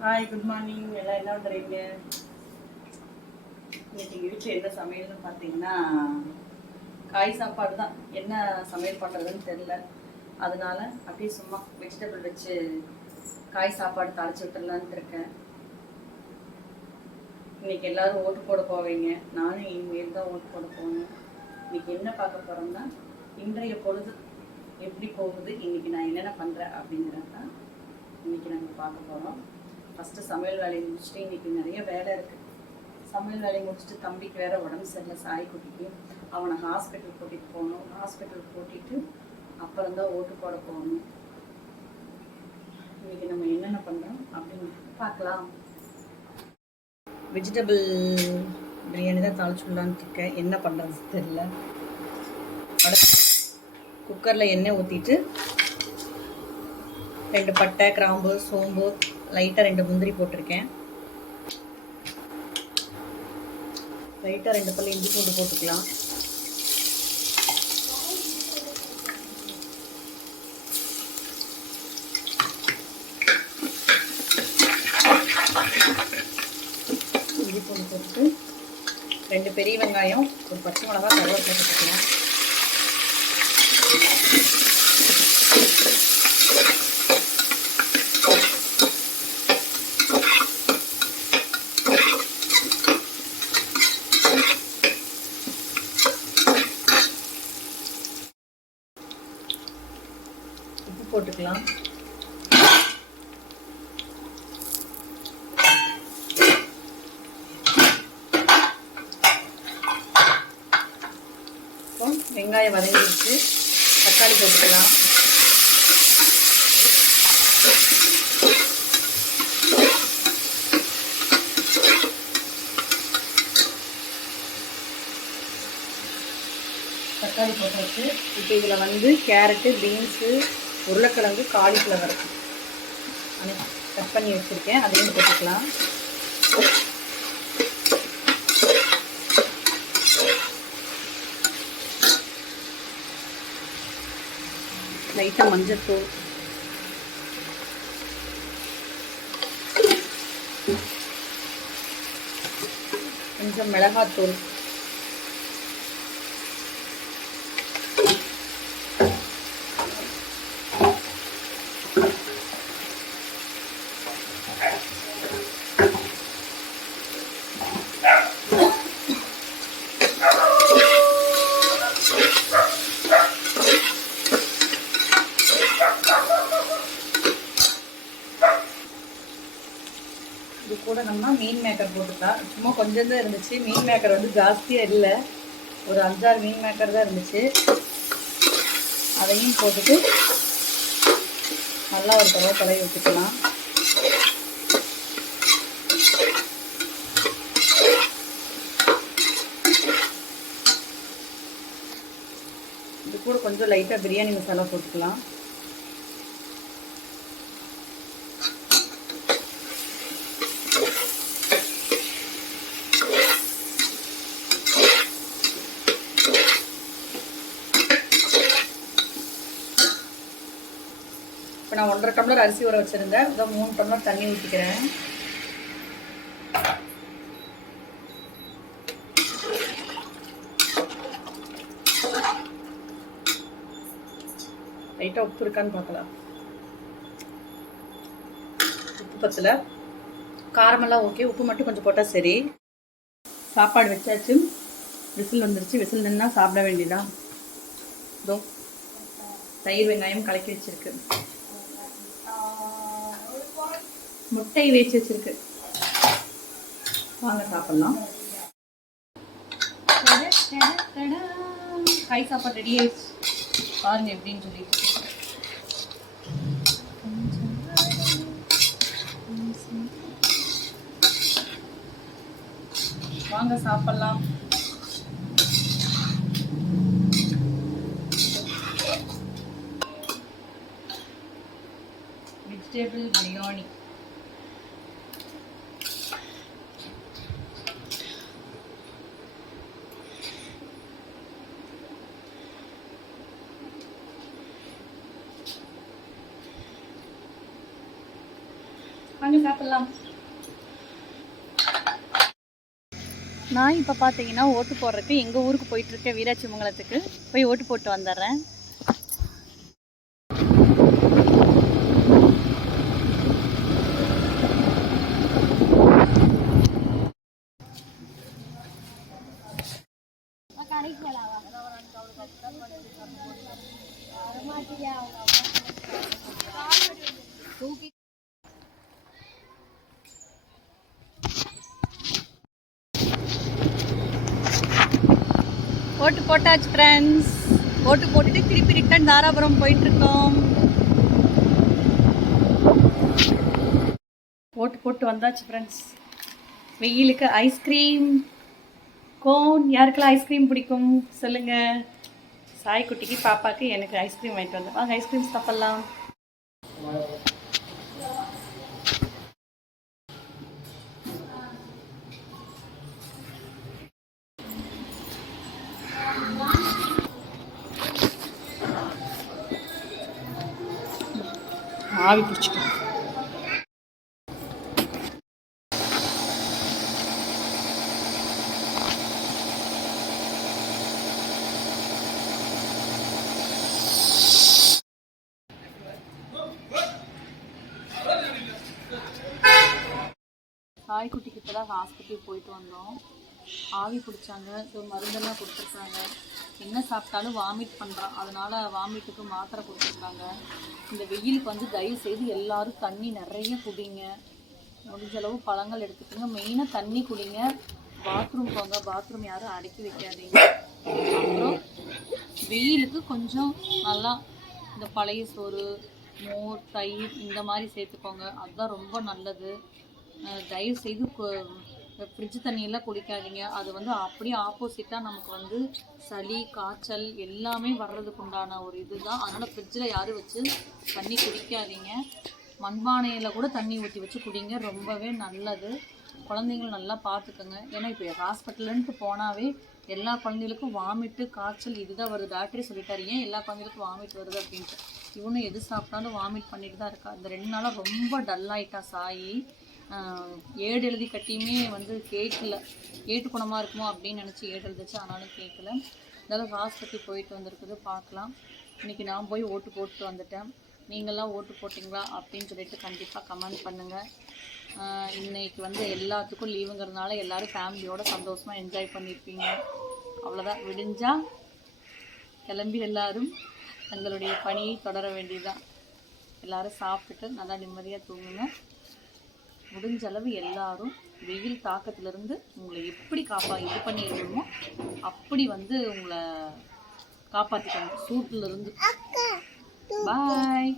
Hi good morning எல்லாம் என்ன பண்ணுறீங்க இன்னைக்கு எங்கள் வீட்டில் என்ன சமையல்னு பார்த்தீங்கன்னா காய் சாப்பாடு தான். என்ன சமையல் பண்ணுறதுன்னு தெரில அதனால அப்படியே சும்மா வெஜிடபிள் வச்சு காய் சாப்பாடு தாளிச்சு விட்டுடலான்ட்டு இருக்கேன். இன்னைக்கு எல்லாரும் ஓட்டு போட போவீங்க. நானும் இனிமேல் தான் ஓட்டு போட போகணும் இன்னைக்கு என்ன பார்க்க போகிறோம்னா இன்றைய பொழுது எப்படி போகுது இன்னைக்கு நான் என்னென்ன பண்ணுறேன் அப்படிங்கிறது தான் இன்னைக்கு நாங்கள் பார்க்க போகிறோம் ஃபஸ்ட்டு சமையல் வேலையை முடிச்சுட்டு இன்னைக்கு நிறைய வேலை இருக்குது சமையல் வேலையை முடிச்சுட்டு தம்பிக்கு வேற உடம்பு சரியில்லை சாய் குட்டிக்கு அவனை ஹாஸ்பிட்டல் கூட்டிகிட்டு போகணும். ஹாஸ்பிட்டல் கூட்டிகிட்டு அப்புறம் தான் ஓட்டு போட போகணும். இன்னைக்கு நம்ம என்னென்ன பண்ணுறோம் அப்படின்னு பார்க்கலாம். வெஜிடபிள் பிரியாணி தான் தாளிச்சுடலான்னு இருக்கேன். என்ன பண்ணுறது தெரியல. குக்கரில் எண்ணெய் ஊற்றிட்டு ரெண்டு பட்டை கிராம்பு சோம்பு லைட்டாக ரெண்டு முந்திரி போட்டிருக்கேன். லைட்டாக ரெண்டு பல்லு இஞ்சி பூண்டு போட்டுக்கலாம். இஞ்சி பூண்டு போட்டு ரெண்டு பெரிய வெங்காயம் ஒரு பச்சை மிளகா கருவேப்பிலை போட்டுக்கலாம். உப்பு போட்டுக்கலாம் இப்போ வெங்காயம் வதங்கிடுச்சு. தக்காளி போட்டுக்கலாம். தக்காளி போட்டாச்சு. இப்போ இதில் வந்து கேரட்டு பீன்ஸு உருளைக்கிழங்கு காலிஃப்ளவர் கட் பண்ணி வச்சுருக்கேன். அதையும் போட்டுக்கலாம். லைட்டாக மஞ்சத்தூள். கொஞ்சம் மிளகாத்தூள் இது கூட நம்ம மீன் மேக்கர் போட்டுக்கலாம் சும்மா கொஞ்சம் தான் இருந்துச்சு. மீன் மேக்கர் வந்து ஜாஸ்தியாக இல்லை. ஒரு அஞ்சாறு மீன் மேக்கர் தான் இருந்துச்சு. அதையும் போட்டுட்டு நல்லா ஒரு தடவை கலவி விட்டுக்கலாம். இது கூட கொஞ்சம் லைட்டாக பிரியாணி மசாலா போட்டுக்கலாம். இப்போ நான் ஒன்றரை டம்ளர் அரிசி ஊற வச்சுருந்தேன். இதோ மூணு டம்ளர் தண்ணி ஊற்றிக்கிறேன் லைட்டாக உப்பு இருக்கான்னு பார்க்கலாம். உப்பு பத்தில். காரமெல்லாம் ஓகே உப்பு மட்டும் கொஞ்சம் போட்டால் சரி. சாப்பாடு வச்சாச்சு. விசில் வந்துருச்சு. விசில் நின்னா சாப்பிட வேண்டியதான் இதோ தயிர் வெங்காயம் கலக்கி வச்சிருக்கு. முட்டை வேச்சு வச்சிருக்கு. வாங்க சாப்பிடலாம். கை சாப்பாடு ரெடி ஆயிடுச்சு. பாருங்க எப்படின்னு சொல்லிட்டு. வாங்க சாப்பிடலாம். வெஜிடபிள் பிரியாணி வாங்க சாப்பிடலாம். நான் இப்போ பார்த்தீங்கன்னா ஓட்டு போடுறதுக்கு எங்கள் ஊருக்கு போயிட்டுருக்க வீராட்சிமங்கலத்துக்கு வீராட்சி மங்கலத்துக்கு போய் ஓட்டு போட்டு வந்துடுறேன். ஓட்டு போட்டாச்சு ஃப்ரெண்ட்ஸ் ஓட்டு போட்டுட்டு திருப்பி ரிட்டர்ன் தாராபுரம் போயிட்டு இருக்கோம் ஓட்டு போட்டு வந்தாச்சு ஃப்ரெண்ட்ஸ் வெயிலுக்கு ஐஸ்கிரீம் கோன் யாருக்கெல்லாம் ஐஸ்கிரீம் பிடிக்கும்? சொல்லுங்க. சாய்க்குட்டிக்கு பாப்பாக்கு எனக்கு ஐஸ்கிரீம் வாங்கிட்டு வந்தேன். வாங்க ஐஸ்கிரீம் சாப்பிட்லாம். ஆவி பிடிச்சிக்கும். தாய் குட்டிக்கு இப்போ தான் ஹாஸ்பிட்டல் போயிட்டு வந்தோம். ஆவி பிடிச்சாங்க. ஸோ மருந்தெல்லாம் கொடுத்துருக்காங்க. என்ன சாப்பிட்டாலும் வாமிட் பண்ணுறான் அதனால வாமிட்டுக்கு மாத்திரை கொடுத்துருக்காங்க. இந்த வெயிலுக்கு வந்து தயவு செய்து எல்லாரும் தண்ணி நிறைய குடிங்க. முடிஞ்ச அளவு பழங்கள் எடுத்துக்கோங்க. மெயினாக தண்ணி குடிங்க. பாத்ரூம் போங்க. பாத்ரூம் யாரும் அடக்கி வைக்காதீங்க. அப்புறம் வெயிலுக்கு கொஞ்சம் நல்லா இந்த பழைய சோறு மோர் தயிர் இந்த மாதிரி சேர்த்துக்கோங்க. அதுதான் ரொம்ப நல்லது. தயவு செய்து ஃப்ரிட்ஜ் தண்ணியெல்லாம் குடிக்காதீங்க. அது வந்து அப்படியே ஆப்போசிட்டாக நமக்கு வந்து சளி காய்ச்சல் எல்லாமே வர்றதுக்கு உண்டான ஒரு இதுதான். அதனால் ஃப்ரிட்ஜில் யாரும் வச்சு தண்ணி குடிக்காதீங்க. மண்பானையில் கூட தண்ணி ஊற்றி வச்சு குடிங்க. ரொம்பவே நல்லது. குழந்தைங்கள நல்லா பார்த்துக்கோங்க. ஏன்னா இப்போ ஹாஸ்பிட்டலுன்ட்டு போனாவே எல்லா குழந்தைகளுக்கும் வாமிட்டு காய்ச்சல் இதுதான் வருது. டாக்டரே சொல்லிட்டாரு ஏன் எல்லா குழந்தைகளுக்கும் வாமிட் வருது? அப்படின்ட்டு. இவனும் எது சாப்பிட்டாலும் வாமிட் பண்ணிட்டு தான் இருக்கா. இந்த ரெண்டு நாளாக ரொம்ப டல்லாயிட்டா சாயி. ஏடு எழுதி கட்டியுமே வந்து கேட்கல. ஏட்டு குணமாக இருக்குமோ அப்படின்னு நினச்சி ஏடு எழுதிச்சு ஆனாலும் கேட்கல. இருந்தாலும் ஹாஸ்பிட்டல் போயிட்டு வந்திருக்குது பார்க்கலாம். இன்றைக்கி நான் போய் ஓட்டு போட்டு வந்துட்டேன். நீங்களாம் ஓட்டு போட்டிங்களா அப்படின்னு சொல்லிட்டு கண்டிப்பாக கமெண்ட் பண்ணுங்கள் இன்றைக்கி வந்து எல்லாத்துக்கும் லீவுங்கிறதுனால எல்லாரும் ஃபேமிலியோட சந்தோஷமாக என்ஜாய் பண்ணியிருப்பீங்க அவ்வளோதான் விடிஞ்சால் கிளம்பி எல்லோரும் தங்களுடைய பணியை தொடர வேண்டியதுதான். எல்லாரும் சாப்பிட்டுட்டு நல்லா நிம்மதியாக தூங்குங்க. முடிஞ்ச அளவு எல்லாரும் வெயில் தாக்கத்திலிருந்து உங்களை எப்படி காப்பா இது பண்ணிருக்கணுமோ அப்படி வந்து உங்களை காப்பாற்றிக்கணும் சூட்டிலிருந்து பாய்